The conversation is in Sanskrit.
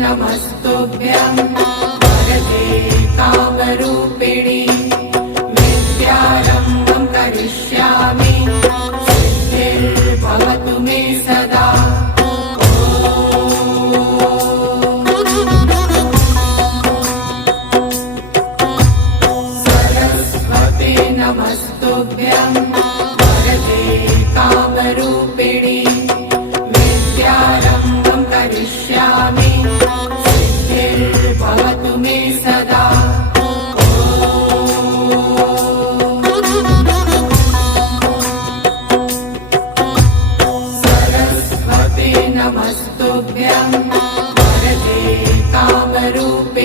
नमस्तुभ्यं वरदे कामरूपिणि विद्यारम्भं करिष्यामि सिद्धिर्भवतु मे सदा। सरस्वते नमस्तुभ्यं वरदे कामरूपिणि विद्यारम्भं करिष्यामि सिद्धिर्भवतु मे सदा। सरस्वते नमस्तुभ्यं वरदे कामरूपिणि